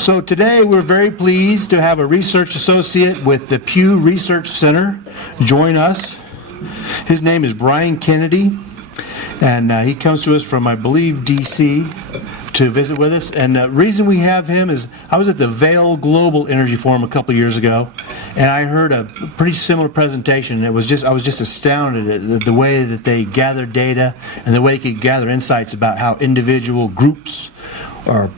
So today we're very pleased to have a research associate with the Pew Research Center join us. His name is Brian Kennedy, and he comes to us from, I believe, D.C. to visit with us. And the reason we have him is I was at the Vail Global Energy Forum a couple years ago, and I heard a pretty similar presentation. I was just astounded at the way that they gathered data and the way they could gather insights about how individual groups or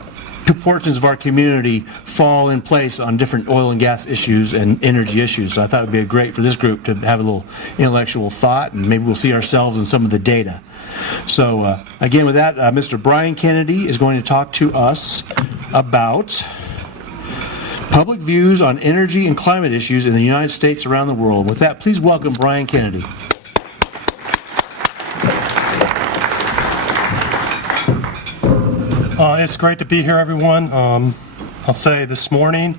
portions of our community fall in place on different oil and gas issues and energy issues. So I thought it would be great for this group to have a little intellectual thought, and maybe we'll see ourselves in some of the data. So again, with that, Mr. Brian Kennedy is going to talk to us about public views on energy and climate issues in the United States around the world. With that, please welcome Brian Kennedy. It's great to be here, everyone. I'll say this morning,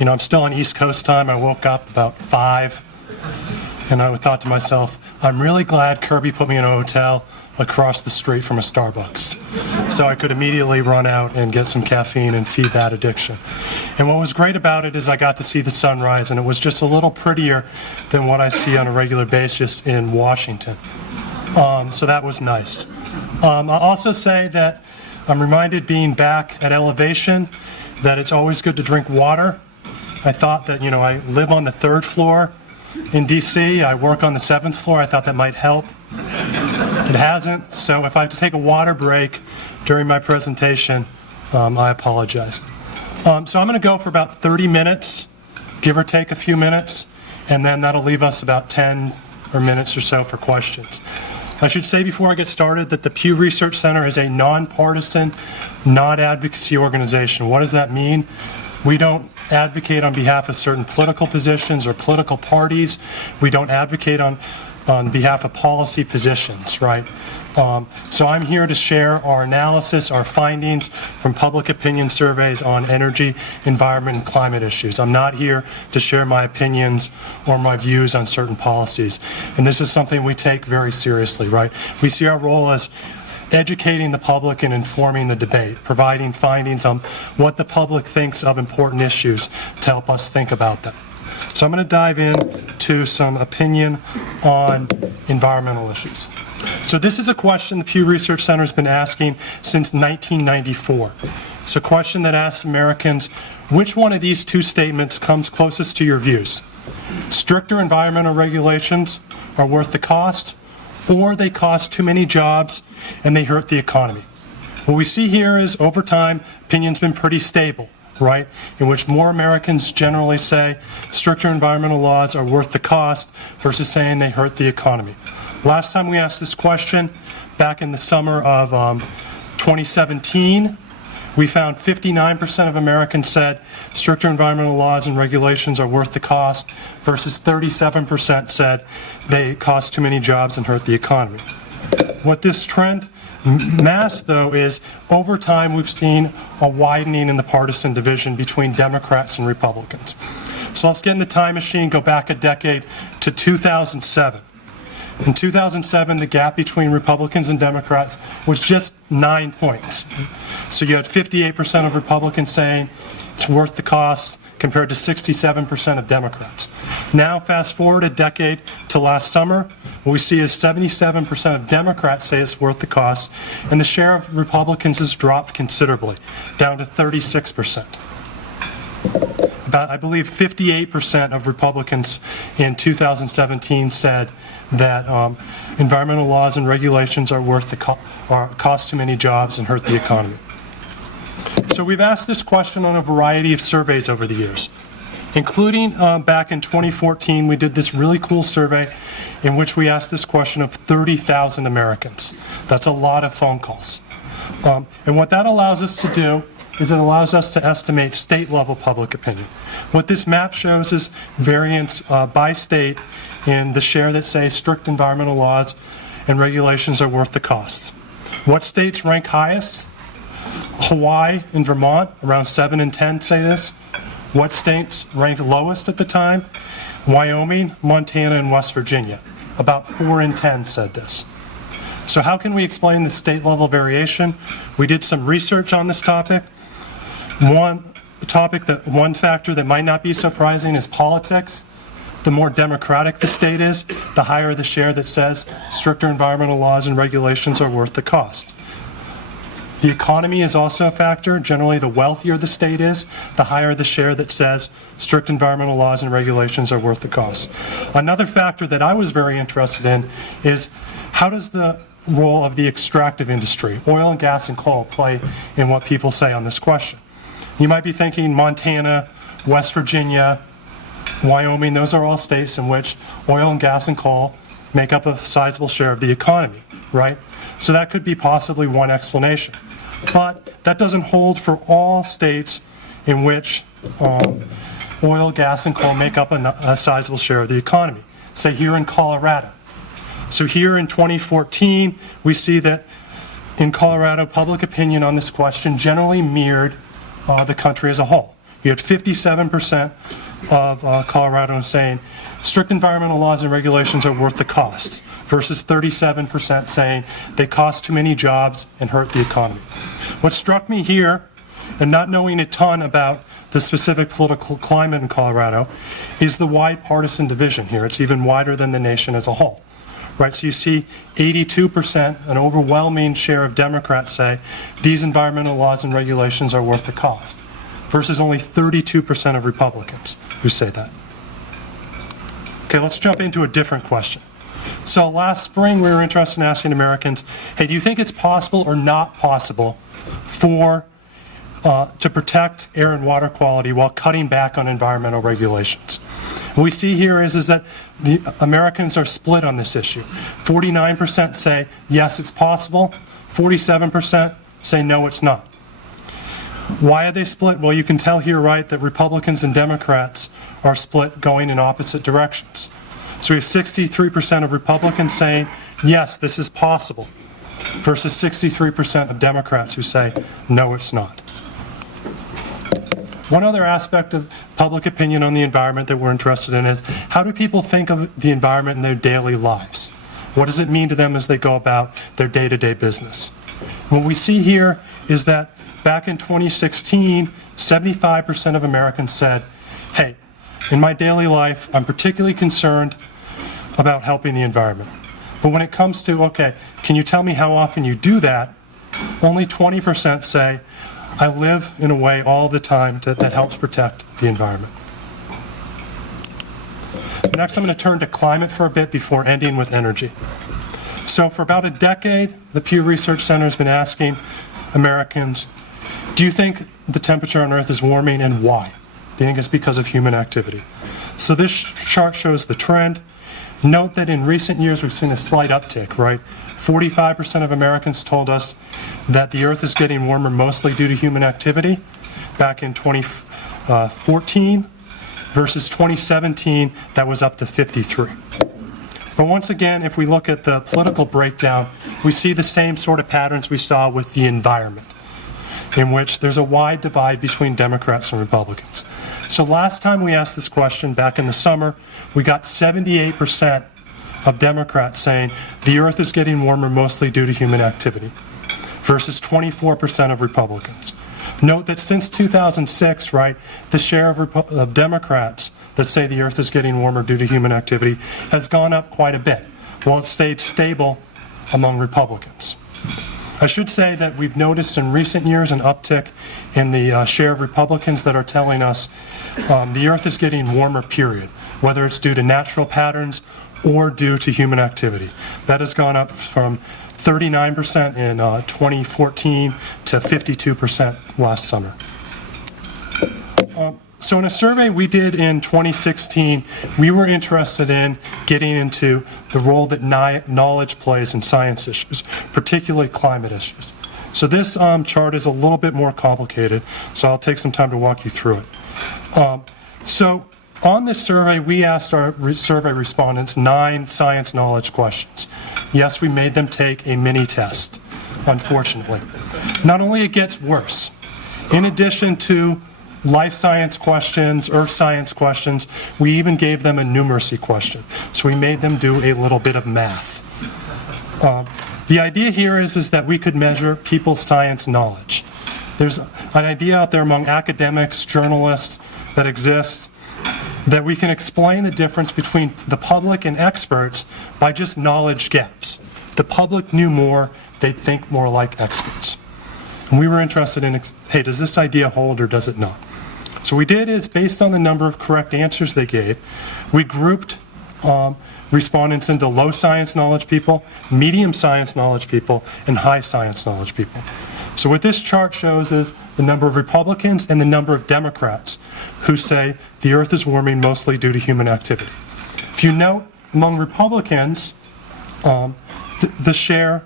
I'm still on East Coast time. I woke up about 5, and I thought to myself, I'm really glad Kirby put me in a hotel across the street from a Starbucks, so I could immediately run out and get some caffeine and feed that addiction. And what was great about it is I got to see the sunrise, and it was just a little prettier than what I see on a regular basis in Washington. So that was nice. I'll also say that I'm reminded, being back at elevation, that it's always good to drink water. I thought that, I live on the 3rd floor in D.C. I work on the 7th floor. I thought that might help. It hasn't. So if I have to take a water break during my presentation, I apologize. So I'm going to go for about 30 minutes, give or take a few minutes, and then that'll leave us about 10 minutes or so for questions. I should say before I get started that the Pew Research Center is a nonpartisan, non-advocacy organization. What does that mean? We don't advocate on behalf of certain political positions or political parties. We don't advocate on behalf of policy positions, right? So I'm here to share our analysis, our findings from public opinion surveys on energy, environment, and climate issues. I'm not here to share my opinions or my views on certain policies. And this is something we take very seriously, right? We see our role as educating the public and informing the debate, providing findings on what the public thinks of important issues to help us think about them. So I'm going to dive into some opinion on environmental issues. So this is a question the Pew Research Center has been asking since 1994. It's a question that asks Americans, which one of these two statements comes closest to your views? Stricter environmental regulations are worth the cost, or they cost too many jobs and they hurt the economy. What we see here is, over time, opinion's been pretty stable, right? In which more Americans generally say stricter environmental laws are worth the cost versus saying they hurt the economy. Last time we asked this question, back in the summer of 2017, we found 59% of Americans said stricter environmental laws and regulations are worth the cost versus 37% said they cost too many jobs and hurt the economy. What this trend masks, though, is over time we've seen a widening in the partisan division between Democrats and Republicans. So let's get in the time machine, go back a decade to 2007. In 2007, the gap between Republicans and Democrats was just 9 points. So you had 58% of Republicans saying it's worth the cost compared to 67% of Democrats. Now, fast forward a decade to last summer, what we see is 77% of Democrats say it's worth the cost, and the share of Republicans has dropped considerably, down to 36%. About, I believe, 58% of Republicans in 2017 said that environmental laws and regulations are worth the cost too many jobs and hurt the economy. So we've asked this question on a variety of surveys over the years, including back in 2014, we did this really cool survey in which we asked this question of 30,000 Americans. That's a lot of phone calls. And what that allows us to do is it allows us to estimate state-level public opinion. What this map shows is variance by state in the share that say strict environmental laws and regulations are worth the cost. What states rank highest? Hawaii and Vermont, around 7 and 10 say this. What states ranked lowest at the time? Wyoming, Montana, and West Virginia. About 4 and 10 said this. So how can we explain the state-level variation? We did some research on this topic. One topic, that one factor that might not be surprising is politics. The more democratic the state is, the higher the share that says stricter environmental laws and regulations are worth the cost. The economy is also a factor. Generally, the wealthier the state is, the higher the share that says strict environmental laws and regulations are worth the cost. Another factor that I was very interested in is how does the role of the extractive industry, oil and gas and coal, play in what people say on this question? You might be thinking Montana, West Virginia, Wyoming, those are all states in which oil and gas and coal make up a sizable share of the economy, right? So that could be possibly one explanation. But that doesn't hold for all states in which oil, gas, and coal make up a sizable share of the economy. Say here in Colorado. So here in 2014, we see that in Colorado, public opinion on this question generally mirrored the country as a whole. You had 57% of Coloradans saying strict environmental laws and regulations are worth the cost, versus 37% saying they cost too many jobs and hurt the economy. What struck me here, and not knowing a ton about the specific political climate in Colorado, is the wide partisan division here. It's even wider than the nation as a whole. Right, so you see 82%, an overwhelming share of Democrats say these environmental laws and regulations are worth the cost, versus only 32% of Republicans who say that. Okay, let's jump into a different question. So last spring we were interested in asking Americans, hey, do you think it's possible or not possible to protect air and water quality while cutting back on environmental regulations? What we see here is that the Americans are split on this issue. 49% say, yes, it's possible. 47% say, no, it's not. Why are they split? Well, you can tell here, right, that Republicans and Democrats are split going in opposite directions. So we have 63% of Republicans saying, yes, this is possible, versus 63% of Democrats who say, no, it's not. One other aspect of public opinion on the environment that we're interested in is how do people think of the environment in their daily lives? What does it mean to them as they go about their day-to-day business? What we see here is that back in 2016, 75% of Americans said, hey, in my daily life, I'm particularly concerned about helping the environment. But when it comes to, okay, can you tell me how often you do that? Only 20% say, I live in a way all the time that helps protect the environment. Next, I'm going to turn to climate for a bit before ending with energy. So for about a decade, the Pew Research Center has been asking Americans, do you think the temperature on Earth is warming and why? Do you think it's because of human activity? So this chart shows the trend. Note that in recent years we've seen a slight uptick, right? 45% of Americans told us that the Earth is getting warmer mostly due to human activity back in 2014 versus 2017, that was up to 53. But once again, if we look at the political breakdown, we see the same sort of patterns we saw with the environment, in which there's a wide divide between Democrats and Republicans. So last time we asked this question, back in the summer, we got 78% of Democrats saying the Earth is getting warmer mostly due to human activity, versus 24% of Republicans. Note that since 2006, right, the share of Democrats that say the Earth is getting warmer due to human activity has gone up quite a bit, while it stayed stable among Republicans. I should say that we've noticed in recent years an uptick in the share of Republicans that are telling us the Earth is getting warmer, period, whether it's due to natural patterns or due to human activity. That has gone up from 39% in 2014 to 52% last summer. So in a survey we did in 2016, we were interested in getting into the role that knowledge plays in science issues, particularly climate issues. So this chart is a little bit more complicated, so I'll take some time to walk you through it. So on this survey, we asked our survey respondents 9 science knowledge questions. Yes, we made them take a mini test, unfortunately. Not only it gets worse, in addition to life science questions, earth science questions, we even gave them a numeracy question. So we made them do a little bit of math. The idea here is that we could measure people's science knowledge. There's an idea out there among academics, journalists that exists that we can explain the difference between the public and experts by just knowledge gaps. The public knew more, they think more like experts. And we were interested in, hey, does this idea hold or does it not? So what we did is, based on the number of correct answers they gave, we grouped respondents into low science knowledge people, medium science knowledge people, and high science knowledge people. So what this chart shows is the number of Republicans and the number of Democrats who say the Earth is warming mostly due to human activity. If you note, among Republicans, the share,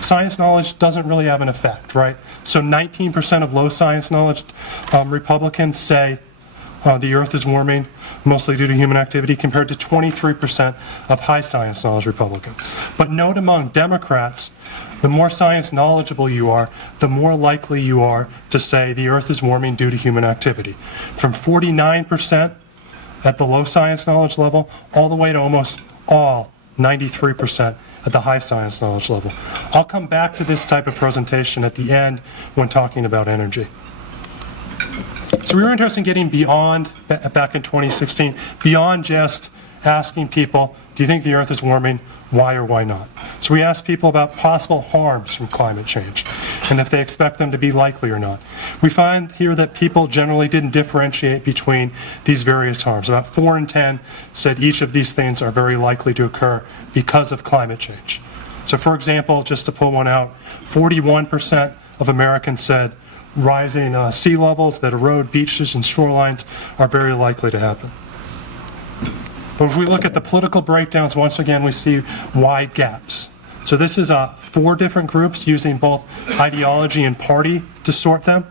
science knowledge doesn't really have an effect, right? So 19% of low science knowledge Republicans say the Earth is warming mostly due to human activity, compared to 23% of high science knowledge Republicans. But note, among Democrats, the more science knowledgeable you are, the more likely you are to say the Earth is warming due to human activity. From 49% at the low science knowledge level, all the way to almost all, 93%, at the high science knowledge level. I'll come back to this type of presentation at the end when talking about energy. So we were interested in getting beyond, back in 2016, beyond just asking people, do you think the Earth is warming? Why or why not? So we asked people about possible harms from climate change and if they expect them to be likely or not. We find here that people generally didn't differentiate between these various harms. About 4 in 10 said each of these things are very likely to occur because of climate change. So for example, just to pull one out, 41% of Americans said rising sea levels that erode beaches and shorelines are very likely to happen. But if we look at the political breakdowns, once again, we see wide gaps. So this is 4 different groups using both ideology and party to sort them.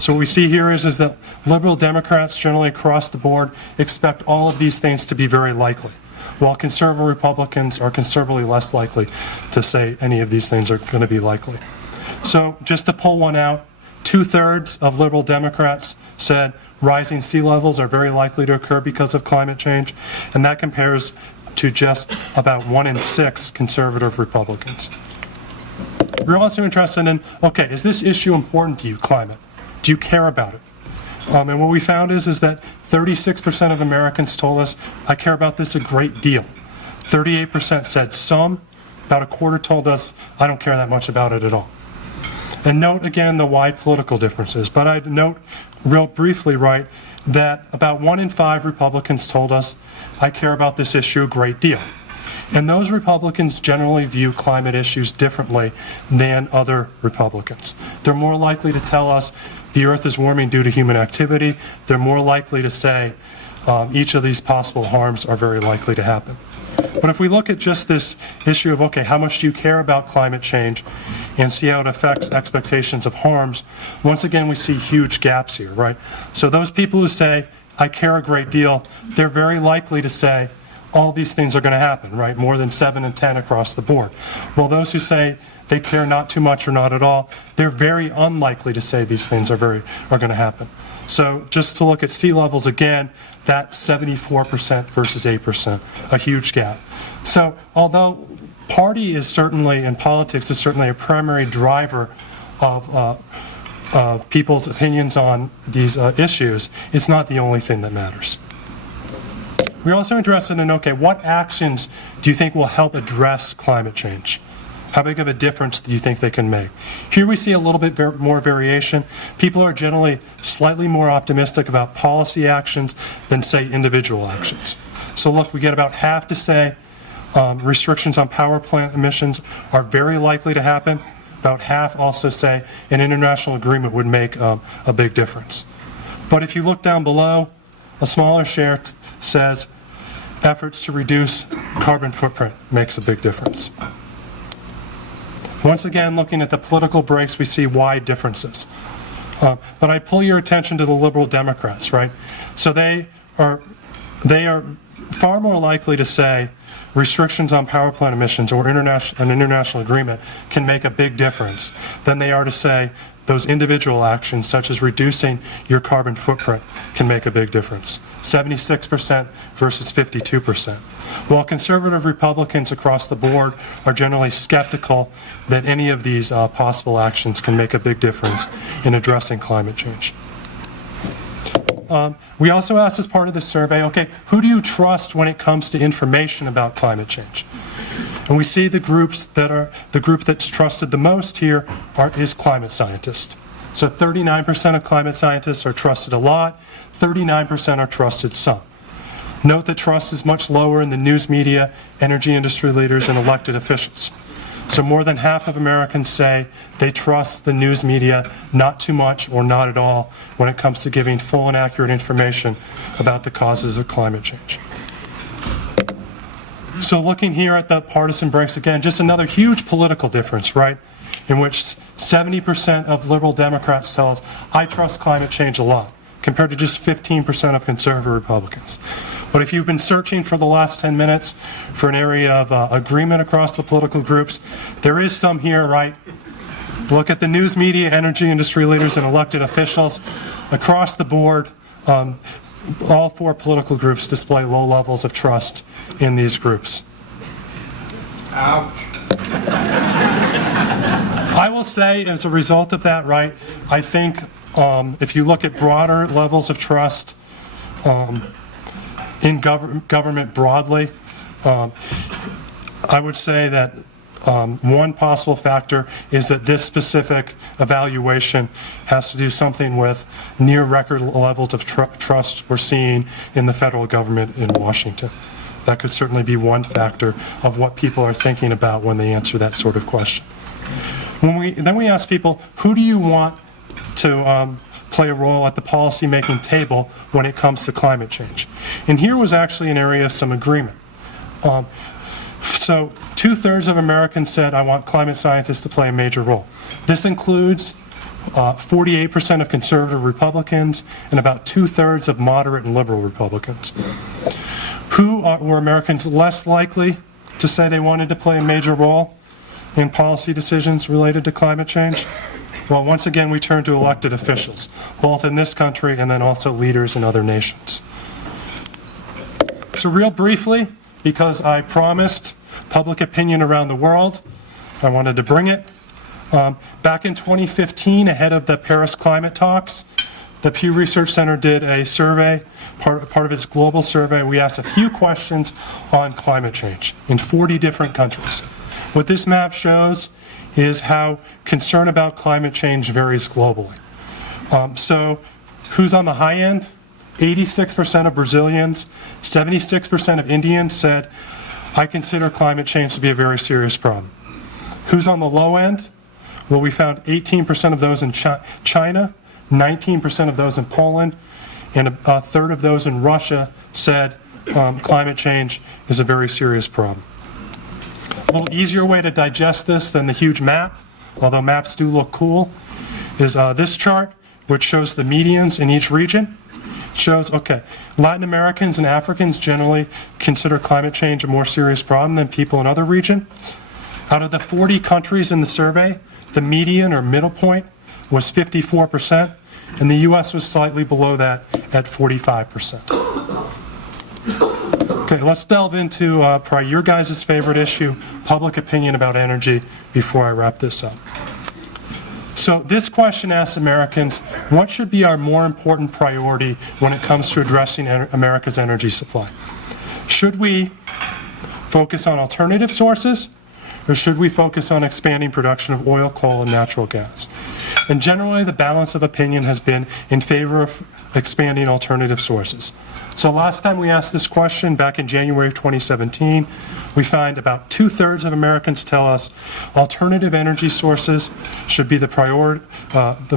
So what we see here is that liberal Democrats generally across the board expect all of these things to be very likely, while conservative Republicans are considerably less likely to say any of these things are going to be likely. So just to pull one out, 2/3 of liberal Democrats said rising sea levels are very likely to occur because of climate change, and that compares to just about 1 in 6 conservative Republicans. We're also interested in, okay, is this issue important to you, climate? Do you care about it? And what we found is that 36% of Americans told us, I care about this a great deal. 38% said some, about a quarter told us, I don't care that much about it at all. And note again the wide political differences, but I'd note real briefly, right, that about 1 in 5 Republicans told us, I care about this issue a great deal. And those Republicans generally view climate issues differently than other Republicans. They're more likely to tell us the Earth is warming due to human activity. They're more likely to say each of these possible harms are very likely to happen. But if we look at just this issue of, okay, how much do you care about climate change and see how it affects expectations of harms, once again we see huge gaps here, right? So those people who say, I care a great deal, they're very likely to say all these things are going to happen, right? More than 7 in 10 across the board. Well, those who say they care not too much or not at all, they're very unlikely to say these things are going to happen. So just to look at sea levels again, that's 74% versus 8%, a huge gap. So although party is certainly, in politics, is certainly a primary driver of people's opinions on these issues, it's not the only thing that matters. We're also interested in, okay, what actions do you think will help address climate change? How big of a difference do you think they can make? Here we see a little bit more variation. People are generally slightly more optimistic about policy actions than, say, individual actions. So look, we get about half to say restrictions on power plant emissions are very likely to happen. About half also say an international agreement would make a big difference. But if you look down below, a smaller share says efforts to reduce carbon footprint makes a big difference. Once again, looking at the political breaks, we see wide differences. But I pull your attention to the liberal Democrats, right? So they are far more likely to say restrictions on power plant emissions or an international agreement can make a big difference than they are to say those individual actions, such as reducing your carbon footprint, can make a big difference. 76% versus 52%. While conservative Republicans across the board are generally skeptical that any of these possible actions can make a big difference in addressing climate change. We also asked as part of the survey, okay, who do you trust when it comes to information about climate change? And we see the group that's trusted the most here is climate scientists. So 39% of climate scientists are trusted a lot, 39% are trusted some. Note that trust is much lower in the news media, energy industry leaders, and elected officials. So more than half of Americans say they trust the news media not too much or not at all when it comes to giving full and accurate information about the causes of climate change. So looking here at the partisan breaks again, just another huge political difference, right? In which 70% of liberal Democrats tell us, I trust climate change a lot, compared to just 15% of conservative Republicans. But if you've been searching for the last 10 minutes for an area of agreement across the political groups, there is some here, right? Look at the news media, energy industry leaders, and elected officials. Across the board, all four political groups display low levels of trust in these groups. Ouch. I will say, as a result of that, right, I think if you look at broader levels of trust in government broadly, I would say that one possible factor is that this specific evaluation has to do something with near record levels of trust we're seeing in the federal government in Washington. That could certainly be one factor of what people are thinking about when they answer that sort of question. Then we ask people, who do you want to play a role at the policy-making table when it comes to climate change? And here was actually an area of some agreement. So 2/3 of Americans said, I want climate scientists to play a major role. This includes 48% of conservative Republicans and about 2/3 of moderate and liberal Republicans. Were Americans less likely to say they wanted to play a major role in policy decisions related to climate change? Well, once again, we turn to elected officials, both in this country and then also leaders in other nations. So real briefly, because I promised public opinion around the world, I wanted to bring it. Back in 2015, ahead of the Paris climate talks, the Pew Research Center did a survey, part of its global survey. We asked a few questions on climate change in 40 different countries. What this map shows is how concern about climate change varies globally. So who's on the high end? 86% of Brazilians, 76% of Indians said, I consider climate change to be a very serious problem. Who's on the low end? Well, we found 18% of those in China, 19% of those in Poland, and a third of those in Russia said climate change is a very serious problem. A little easier way to digest this than the huge map, although maps do look cool, is this chart, which shows the medians in each region. It shows, okay, Latin Americans and Africans generally consider climate change a more serious problem than people in other regions. Out of the 40 countries in the survey, the median or middle point was 54%, and the U.S. was slightly below that at 45%. Okay, let's delve into probably your guys' favorite issue, public opinion about energy, before I wrap this up. So this question asks Americans, what should be our more important priority when it comes to addressing America's energy supply? Should we focus on alternative sources, or should we focus on expanding production of oil, coal, and natural gas? And generally, the balance of opinion has been in favor of expanding alternative sources. So last time we asked this question, back in January of 2017, we find about 2/3 of Americans tell us alternative energy sources should be the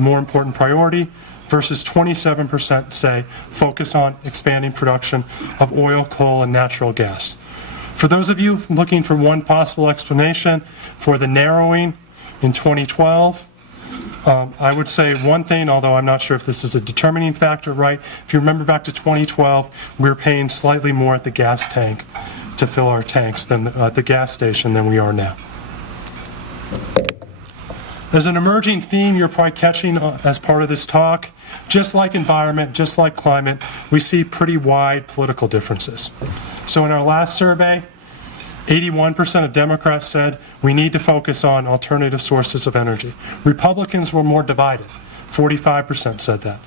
more important priority, versus 27% say focus on expanding production of oil, coal, and natural gas. For those of you looking for one possible explanation for the narrowing in 2012, I would say one thing, although I'm not sure if this is a determining factor, right? If you remember back to 2012, we were paying slightly more at the gas tank to fill our tanks than at the gas station than we are now. As an emerging theme you're probably catching as part of this talk, just like environment, just like climate, we see pretty wide political differences. So in our last survey, 81% of Democrats said we need to focus on alternative sources of energy. Republicans were more divided. 45% said that.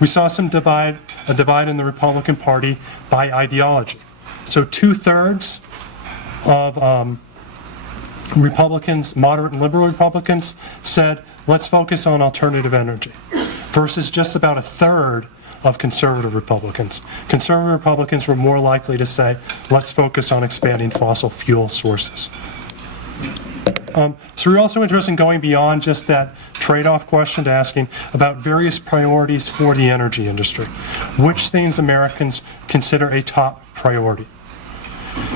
We saw a divide in the Republican Party by ideology. So 2/3 of Republicans, moderate and liberal Republicans, said let's focus on alternative energy, versus just about 1/3 of conservative Republicans. Conservative Republicans were more likely to say let's focus on expanding fossil fuel sources. So we're also interested in going beyond just that trade-off question to asking about various priorities for the energy industry. Which things Americans consider a top priority?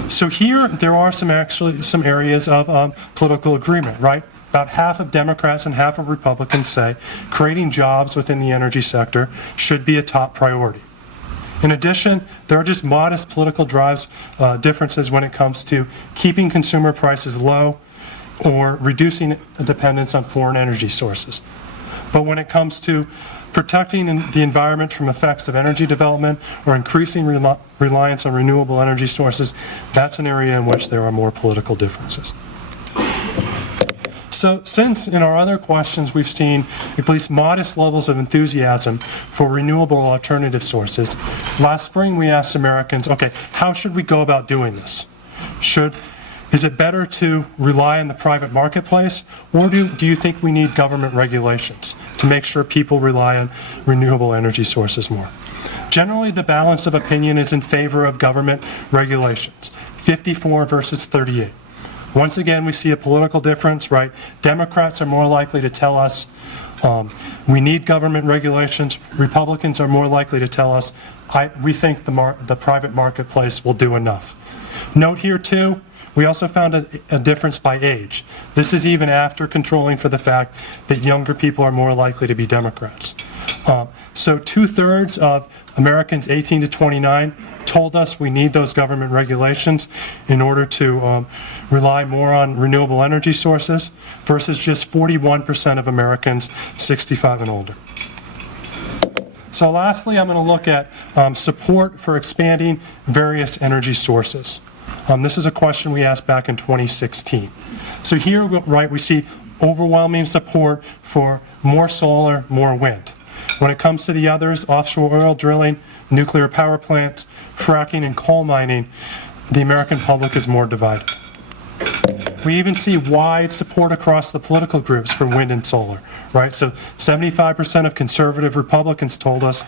So here there are some areas of political agreement, right? About half of Democrats and half of Republicans say creating jobs within the energy sector should be a top priority. In addition, there are just modest political differences when it comes to keeping consumer prices low or reducing dependence on foreign energy sources. But when it comes to protecting the environment from effects of energy development or increasing reliance on renewable energy sources, that's an area in which there are more political differences. So since in our other questions we've seen at least modest levels of enthusiasm for renewable alternative sources, last spring we asked Americans, okay, how should we go about doing this? Is it better to rely on the private marketplace, or do you think we need government regulations to make sure people rely on renewable energy sources more? Generally, the balance of opinion is in favor of government regulations, 54 versus 38. Once again, we see a political difference, right? Democrats are more likely to tell us we need government regulations. Republicans are more likely to tell us we think the private marketplace will do enough. Note here, too, we also found a difference by age. This is even after controlling for the fact that younger people are more likely to be Democrats. So 2/3 of Americans 18 to 29 told us we need those government regulations in order to rely more on renewable energy sources, versus just 41% of Americans 65 and older. So lastly, I'm going to look at support for expanding various energy sources. This is a question we asked back in 2016. So here, right, we see overwhelming support for more solar, more wind. When it comes to the others, offshore oil drilling, nuclear power plants, fracking, and coal mining, the American public is more divided. We even see wide support across the political groups for wind and solar, right? So 75% of conservative Republicans told us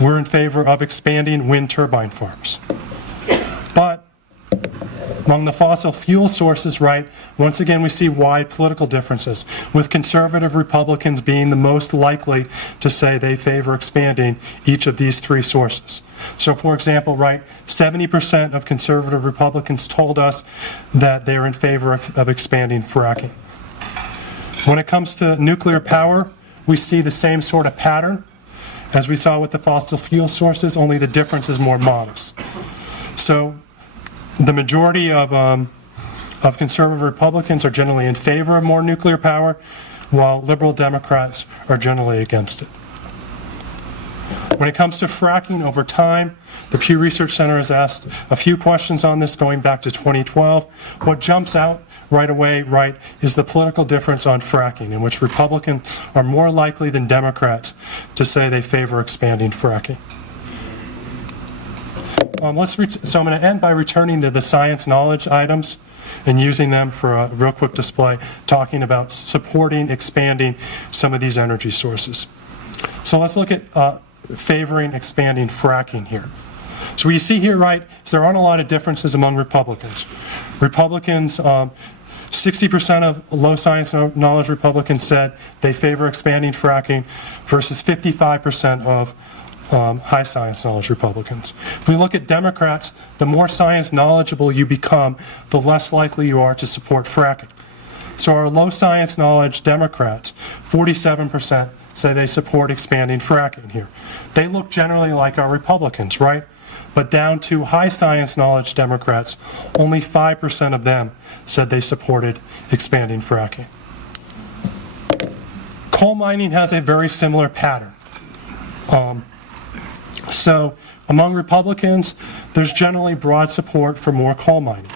we're in favor of expanding wind turbine farms. But among the fossil fuel sources, right, once again we see wide political differences, with conservative Republicans being the most likely to say they favor expanding each of these three sources. So for example, right, 70% of conservative Republicans told us that they're in favor of expanding fracking. When it comes to nuclear power, we see the same sort of pattern as we saw with the fossil fuel sources, only the difference is more modest. So the majority of conservative Republicans are generally in favor of more nuclear power, while liberal Democrats are generally against it. When it comes to fracking over time, the Pew Research Center has asked a few questions on this going back to 2012. What jumps out right away, right, is the political difference on fracking, in which Republicans are more likely than Democrats to say they favor expanding fracking. So I'm going to end by returning to the science knowledge items and using them for a real quick display, talking about supporting, expanding some of these energy sources. So let's look at favoring expanding fracking here. So what you see here, right, is there aren't a lot of differences among Republicans. 60% of low science knowledge Republicans said they favor expanding fracking, versus 55% of high science knowledge Republicans. If we look at Democrats, the more science knowledgeable you become, the less likely you are to support fracking. So our low science knowledge Democrats, 47% say they support expanding fracking here. They look generally like our Republicans, right? But down to high science knowledge Democrats, only 5% of them said they supported expanding fracking. Coal mining has a very similar pattern. So among Republicans, there's generally broad support for more coal mining.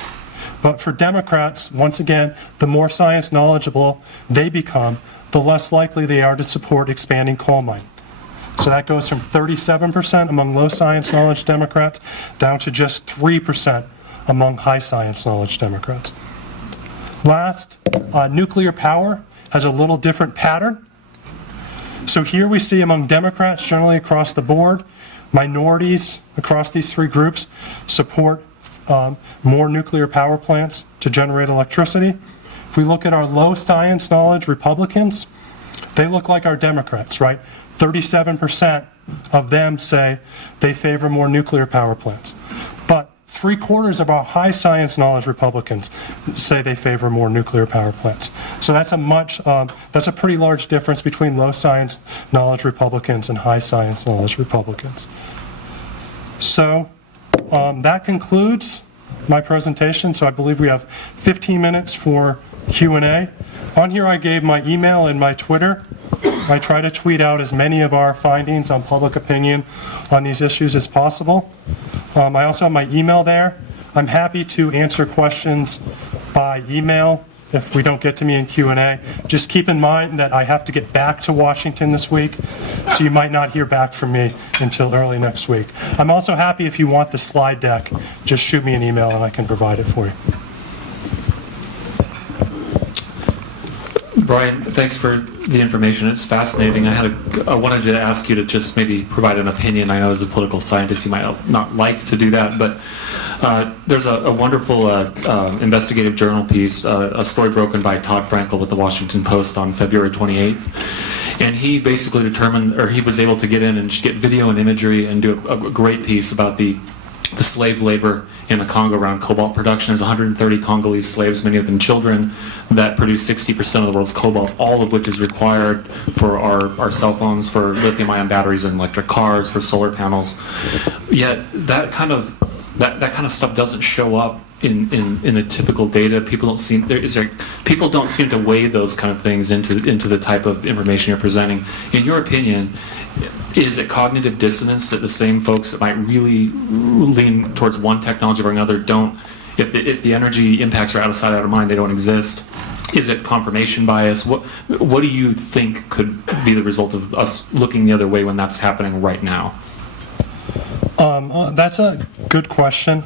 But for Democrats, once again, the more science knowledgeable they become, the less likely they are to support expanding coal mining. So that goes from 37% among low science knowledge Democrats down to just 3% among high science knowledge Democrats. Last, nuclear power has a little different pattern. So here we see among Democrats generally across the board, minorities across these three groups support more nuclear power plants to generate electricity. If we look at our low science knowledge Republicans, they look like our Democrats, right? 37% of them say they favor more nuclear power plants. But 3/4 of our high science knowledge Republicans say they favor more nuclear power plants. So that's a pretty large difference between low science knowledge Republicans and high science knowledge Republicans. So that concludes my presentation. So I believe we have 15 minutes for Q&A. On here I gave my email and my Twitter. I try to tweet out as many of our findings on public opinion on these issues as possible. I also have my email there. I'm happy to answer questions by email if we don't get to me in Q&A. Just keep in mind that I have to get back to Washington this week, so you might not hear back from me until early next week. I'm also happy if you want the slide deck, just shoot me an email and I can provide it for you. Brian, thanks for the information. It's fascinating. I wanted to ask you to just maybe provide an opinion. I know as a political scientist you might not like to do that, but there's a wonderful investigative journal piece, a story broken by Todd Frankel with the Washington Post on February 28th. And he basically determined, or he was able to get in and get video and imagery and do a great piece about the slave labor in the Congo around cobalt production. There's 130 Congolese slaves, many of them children, that produce 60% of the world's cobalt, all of which is required for our cell phones, for lithium-ion batteries in electric cars, for solar panels. Yet that kind of stuff doesn't show up in the typical data. People don't seem to weigh those kind of things into the type of information you're presenting. In your opinion, is it cognitive dissonance that the same folks that might really lean towards one technology or another don't, if the energy impacts are out of sight, out of mind, they don't exist? Is it confirmation bias? What do you think could be the result of us looking the other way when that's happening right now? That's a good question.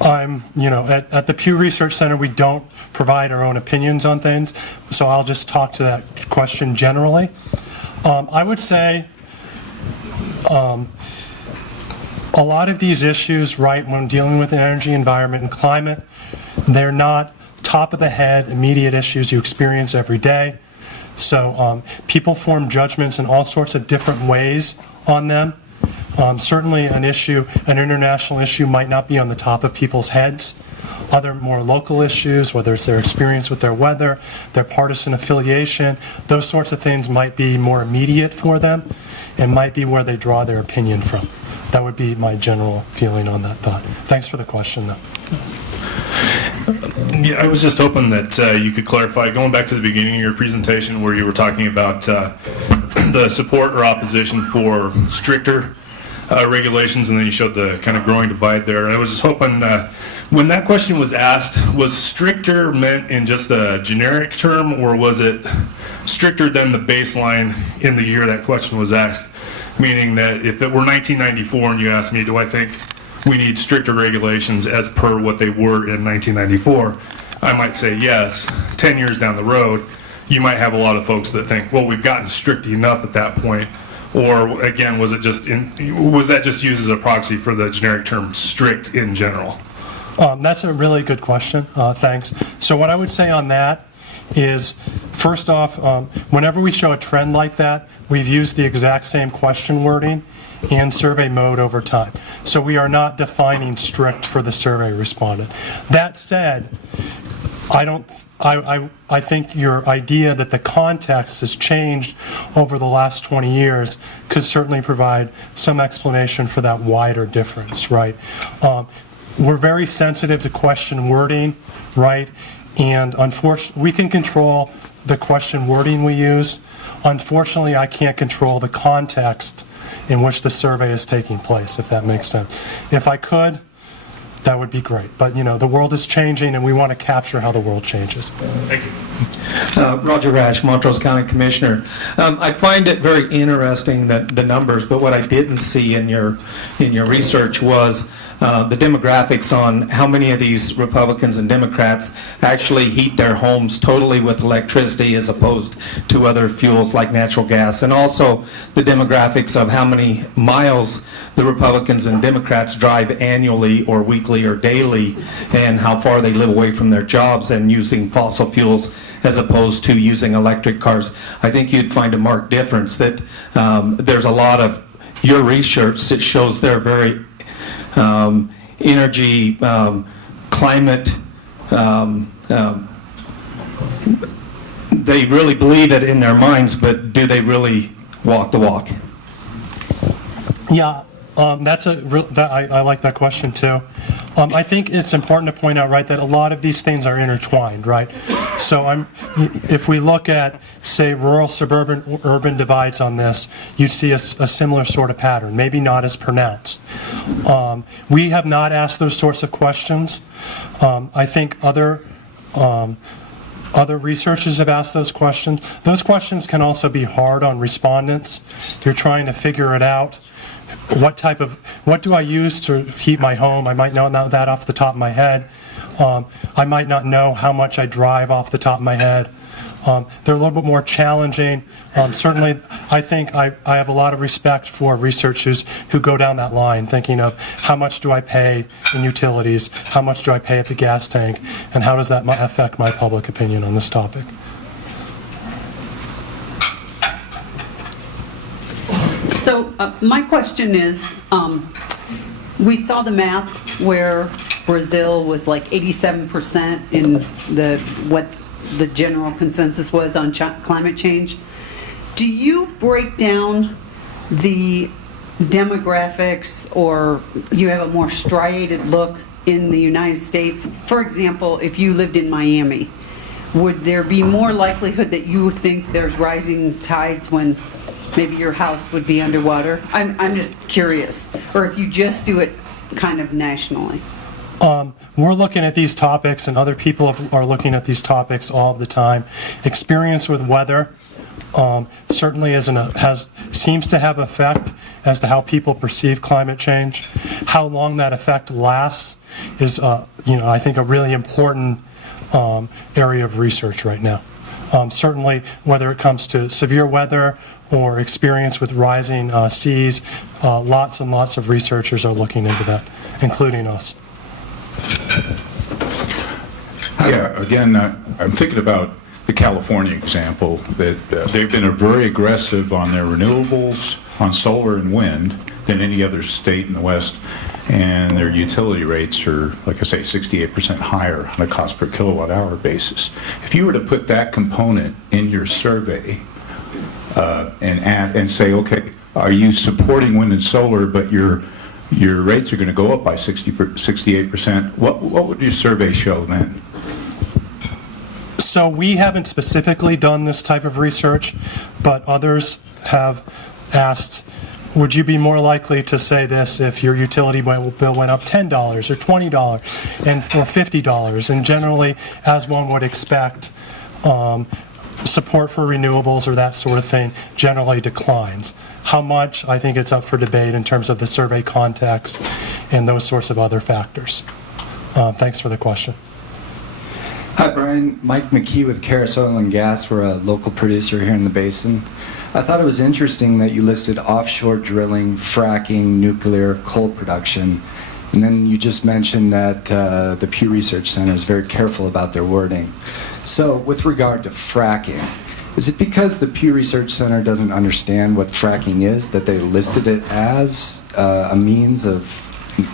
At the Pew Research Center, we don't provide our own opinions on things, so I'll just talk to that question generally. I would say a lot of these issues, right, when dealing with the energy, environment, and climate, they're not top-of-the-head, immediate issues you experience every day. So people form judgments in all sorts of different ways on them. Certainly an international issue might not be on the top of people's heads. Other more local issues, whether it's their experience with their weather, their partisan affiliation, those sorts of things might be more immediate for them and might be where they draw their opinion from. That would be my general feeling on that thought. Thanks for the question, though. Yeah, I was just hoping that you could clarify, going back to the beginning of your presentation where you were talking about the support or opposition for stricter regulations, and then you showed the kind of growing divide there. I was just hoping, when that question was asked, was stricter meant in just a generic term, or was it stricter than the baseline in the year that question was asked? Meaning that if it were 1994 and you asked me, do I think we need stricter regulations as per what they were in 1994, I might say yes. 10 years down the road, you might have a lot of folks that think, well, we've gotten strict enough at that point. Or again, was that just used as a proxy for the generic term strict in general? That's a really good question. Thanks. So what I would say on that is, first off, whenever we show a trend like that, we've used the exact same question wording and survey mode over time. So we are not defining strict for the survey respondent. That said, I think your idea that the context has changed over the last 20 years could certainly provide some explanation for that wider difference, right? We're very sensitive to question wording, right? And unfortunately, we can control the question wording we use. Unfortunately, I can't control the context in which the survey is taking place, if that makes sense. If I could, that would be great. But, you know, the world is changing, and we want to capture how the world changes. Thank you. Roger Rash, Montrose County Commissioner. I find it very interesting that the numbers, but what I didn't see in your research was the demographics on how many of these Republicans and Democrats actually heat their homes totally with electricity as opposed to other fuels like natural gas, and also the demographics of how many miles the Republicans and Democrats drive annually or weekly or daily, and how far they live away from their jobs and using fossil fuels as opposed to using electric cars. I think you'd find a marked difference that there's a lot of your research that shows they're very energy, climate, they really believe it in their minds, but do they really walk the walk? Yeah, I like that question too. I think it's important to point out, right, that a lot of these things are intertwined, right? So if we look at, say, rural, suburban, urban divides on this, you'd see a similar sort of pattern, maybe not as pronounced. We have not asked those sorts of questions. I think other researchers have asked those questions. Those questions can also be hard on respondents. You're trying to figure it out. What do I use to heat my home? I might not know that off the top of my head. I might not know how much I drive off the top of my head. They're a little bit more challenging. Certainly, I think I have a lot of respect for researchers who go down that line, thinking of how much do I pay in utilities, how much do I pay at the gas tank, and how does that affect my public opinion on this topic. So my question is, we saw the map where Brazil was like 87% in what the general consensus was on climate change. Do you break down the demographics, or you have a more striated look in the United States? For example, if you lived in Miami, would there be more likelihood that you think there's rising tides when maybe your house would be underwater? I'm just curious. Or if you just do it kind of nationally. We're looking at these topics, and other people are looking at these topics all the time. Experience with weather certainly seems to have effect as to how people perceive climate change. How long that effect lasts is, I think, a really important area of research right now. Certainly, whether it comes to severe weather or experience with rising seas, lots and lots of researchers are looking into that, including us. Yeah, again, I'm thinking about the California example, that they've been very aggressive on their renewables, on solar and wind, than any other state in the West, and their utility rates are, like I say, 68% higher on a cost per kilowatt hour basis. If you were to put that component in your survey and say, okay, are you supporting wind and solar, but your rates are going to go up by 68%, what would your survey show then? So we haven't specifically done this type of research, but others have asked, would you be more likely to say this if your utility bill went up $10 or $20 or $50? And generally, as one would expect, support for renewables or that sort of thing generally declines. How much, I think it's up for debate in terms of the survey context and those sorts of other factors. Thanks for the question. Hi, Brian. Mike McKee with Karis Oil and Gas. We're a local producer here in the basin. I thought it was interesting that you listed offshore drilling, fracking, nuclear, coal production, and then you just mentioned that the Pew Research Center is very careful about their wording. So with regard to fracking, is it because the Pew Research Center doesn't understand what fracking is that they listed it as a means of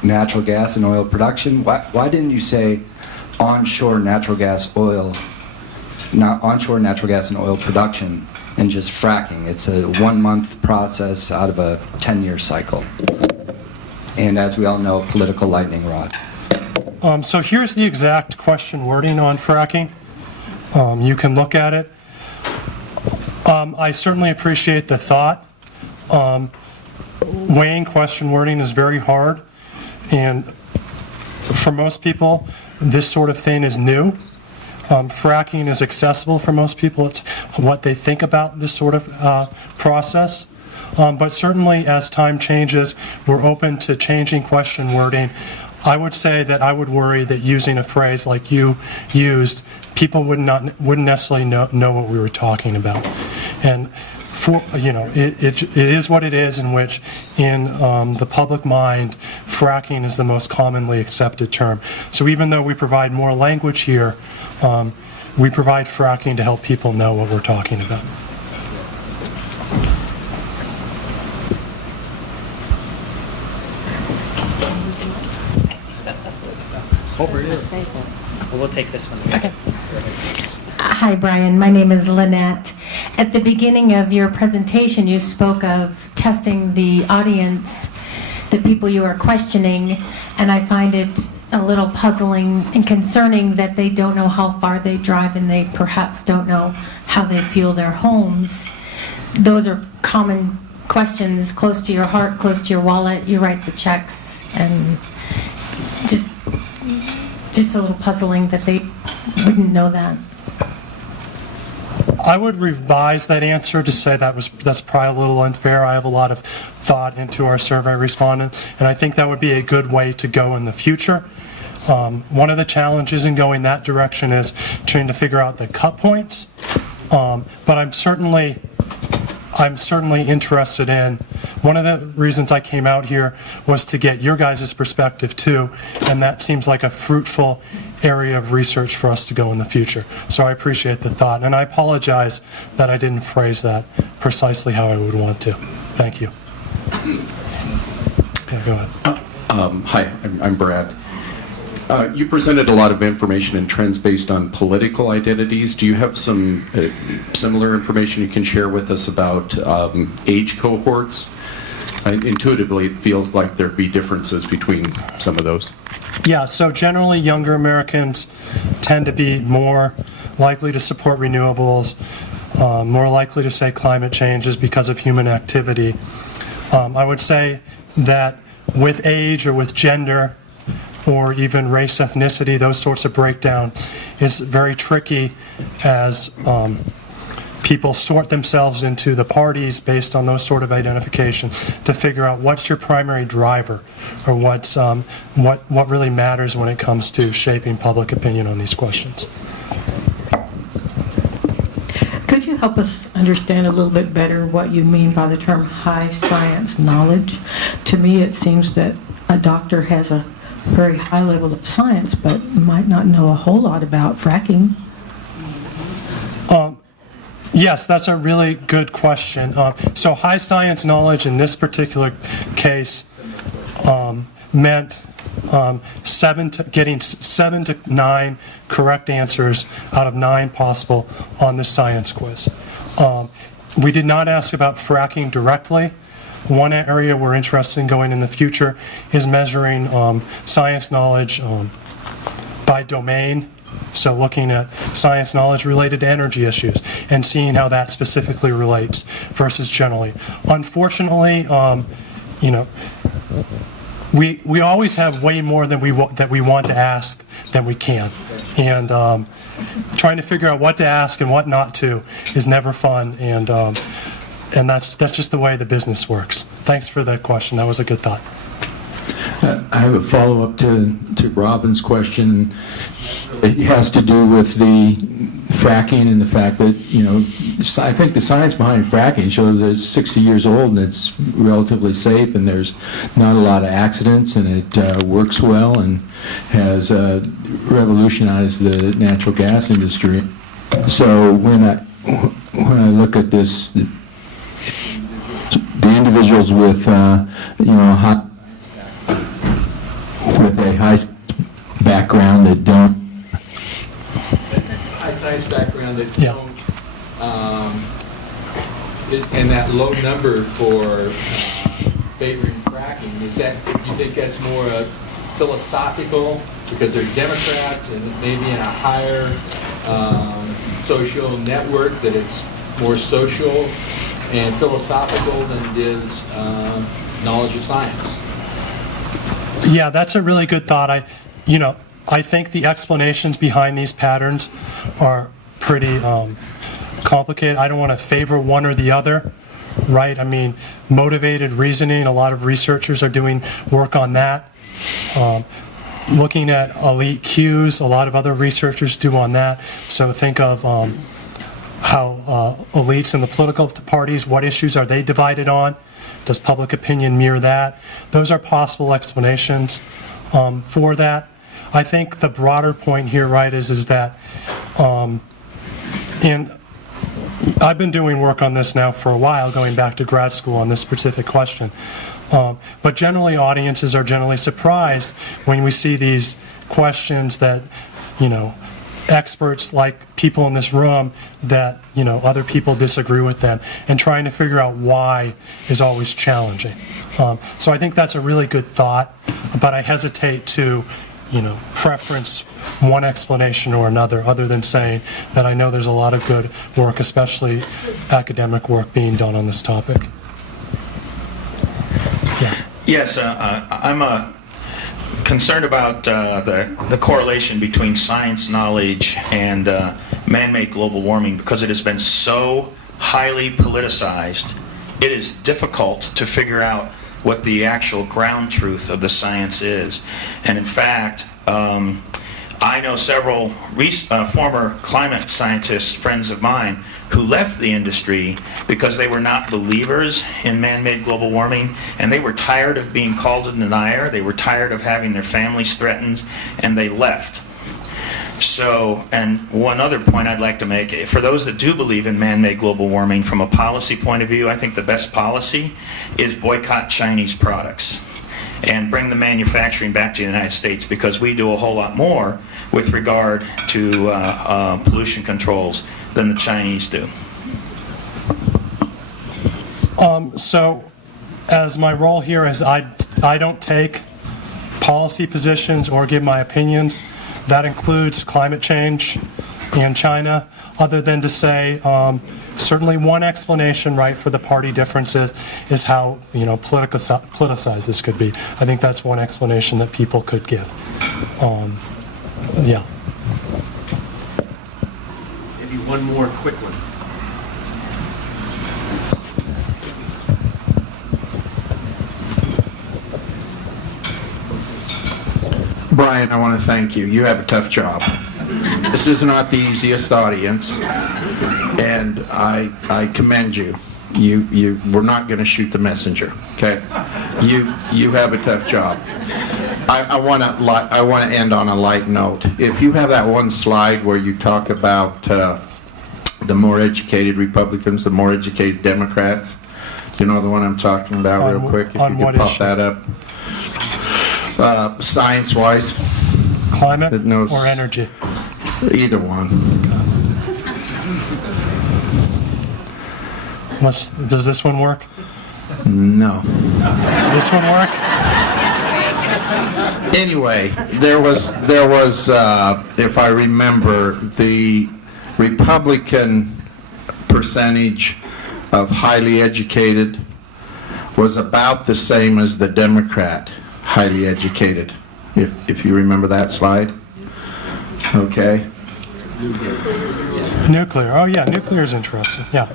natural gas and oil production? Why didn't you say onshore natural gas and oil production and just fracking? It's a 1-month process out of a 10-year cycle. And as we all know, political lightning rod. So here's the exact question wording on fracking. You can look at it. I certainly appreciate the thought. Weighing question wording is very hard, and for most people, this sort of thing is new. Fracking is accessible for most people. It's what they think about this sort of process. But certainly, as time changes, we're open to changing question wording. I would say that I would worry that using a phrase like you used, people wouldn't necessarily know what we were talking about. And it is what it is, in which in the public mind, fracking is the most commonly accepted term. So even though we provide more language here, we provide fracking to help people know what we're talking about. We'll take this one. Okay. Hi, Brian. My name is Lynette. At the beginning of your presentation, you spoke of testing the audience, the people you are questioning, and I find it a little puzzling and concerning that they don't know how far they drive and they perhaps don't know how they fuel their homes. Those are common questions close to your heart, close to your wallet. You write the checks, and just a little puzzling that they wouldn't know that. I would revise that answer to say that's probably a little unfair. I have a lot of thought into our survey respondents, and I think that would be a good way to go in the future. One of the challenges in going that direction is trying to figure out the cut points, but I'm certainly interested in, one of the reasons I came out here was to get your guys' perspective too, and that seems like a fruitful area of research for us to go in the future. So I appreciate the thought, and I apologize that I didn't phrase that precisely how I would want to. Thank you. Yeah, go ahead. Hi, I'm Brad. You presented a lot of information and trends based on political identities. Do you have some similar information you can share with us about age cohorts? Intuitively, it feels like there'd be differences between some of those. Yeah, so generally younger Americans tend to be more likely to support renewables, more likely to say climate change is because of human activity. I would say that with age or with gender, or even race, ethnicity, those sorts of breakdown is very tricky as people sort themselves into the parties based on those sort of identifications to figure out what's your primary driver, or what really matters when it comes to shaping public opinion on these questions. Could you help us understand a little bit better what you mean by the term high science knowledge? To me, it seems that a doctor has a very high level of science, but might not know a whole lot about fracking. Yes, that's a really good question. So high science knowledge in this particular case meant getting 7 to 9 correct answers out of 9 possible on this science quiz. We did not ask about fracking directly. One area we're interested in going in the future is measuring science knowledge by domain. So looking at science knowledge related to energy issues and seeing how that specifically relates versus generally. Unfortunately, we always have way more than we want to ask than we can, and trying to figure out what to ask and what not to is never fun, and that's just the way the business works. Thanks for that question. That was a good thought. I have a follow-up to Robin's question. It has to do with the fracking and the fact that, I think the science behind fracking shows that it's 60 years old and it's relatively safe and there's not a lot of accidents and it works well and has revolutionized the natural gas industry. So when I look at this, the individuals with, with a high background that don't high science background that don't and that low number for favoring fracking, is that, you think that's more philosophical because they're Democrats and maybe in a higher social network that it's more social and philosophical than it is knowledge of science. Yeah, that's a really good thought. I think the explanations behind these patterns are pretty complicated. I don't want to favor one or the other, right? I mean, motivated reasoning, a lot of researchers are doing work on that. Looking at elite cues, a lot of other researchers do on that. So think of how elites in the political parties, what issues are they divided on? Does public opinion mirror that? Those are possible explanations for that. I think the broader point here, right, is that I've been doing work on this now for a while, going back to grad school on this specific question. But generally, audiences are generally surprised when we see these questions that, experts like people in this room that, other people disagree with them, and trying to figure out why is always challenging. So I think that's a really good thought, but I hesitate to, preference one explanation or another, other than saying that I know there's a lot of good work, especially academic work, being done on this topic. Yeah. Yes, I'm concerned about the correlation between science knowledge and man-made global warming, because it has been so highly politicized. It is difficult to figure out what the actual ground truth of the science is. And in fact, I know several former climate scientists, friends of mine, who left the industry because they were not believers in man-made global warming, and they were tired of being called a denier, they were tired of having their families threatened, and they left. So, and one other point I'd like to make, for those that do believe in man-made global warming, from a policy point of view, I think the best policy is boycott Chinese products and bring the manufacturing back to the United States, because we do a whole lot more with regard to pollution controls than the Chinese do. So, as my role here is I don't take policy positions or give my opinions. That includes climate change in China, other than to say certainly one explanation, right, for the party differences is how, politicized this could be. I think that's one explanation that people could give. Yeah. Maybe one more quick one. Brian, I want to thank you. You have a tough job. This is not the easiest audience, and I commend you. We're not going to shoot the messenger, okay? You have a tough job. I want to end on a light note. If you have that one slide where you talk about the more educated Republicans, the more educated Democrats, do you know the one I'm talking about, real quick? If you could pop that up. Science-wise? Climate or energy? Either one. Does this one work? No. This one work? Anyway, there was, if I remember, the Republican percentage of highly educated was about the same as the Democrat highly educated, if you remember that slide. Okay. Nuclear. Oh yeah, nuclear is interesting. Yeah.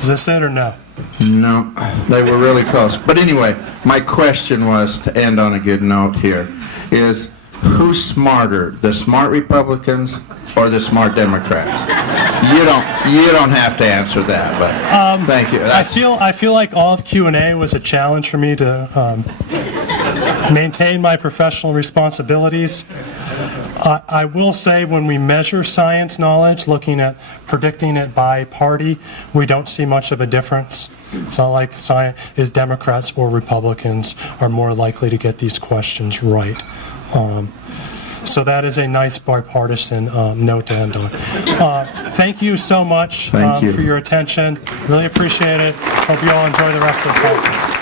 Is this it or no? No, they were really close. But anyway, my question was, to end on a good note here, is who's smarter, the smart Republicans or the smart Democrats? You don't have to answer that, but thank you. I feel like all of Q&A was a challenge for me to maintain my professional responsibilities. I will say, when we measure science knowledge, looking at predicting it by party, we don't see much of a difference. It's not like science is Democrats or Republicans are more likely to get these questions right. So that is a nice bipartisan note to end on. Thank you so much for your attention. Really appreciate it. Hope you all enjoy the rest of the conference.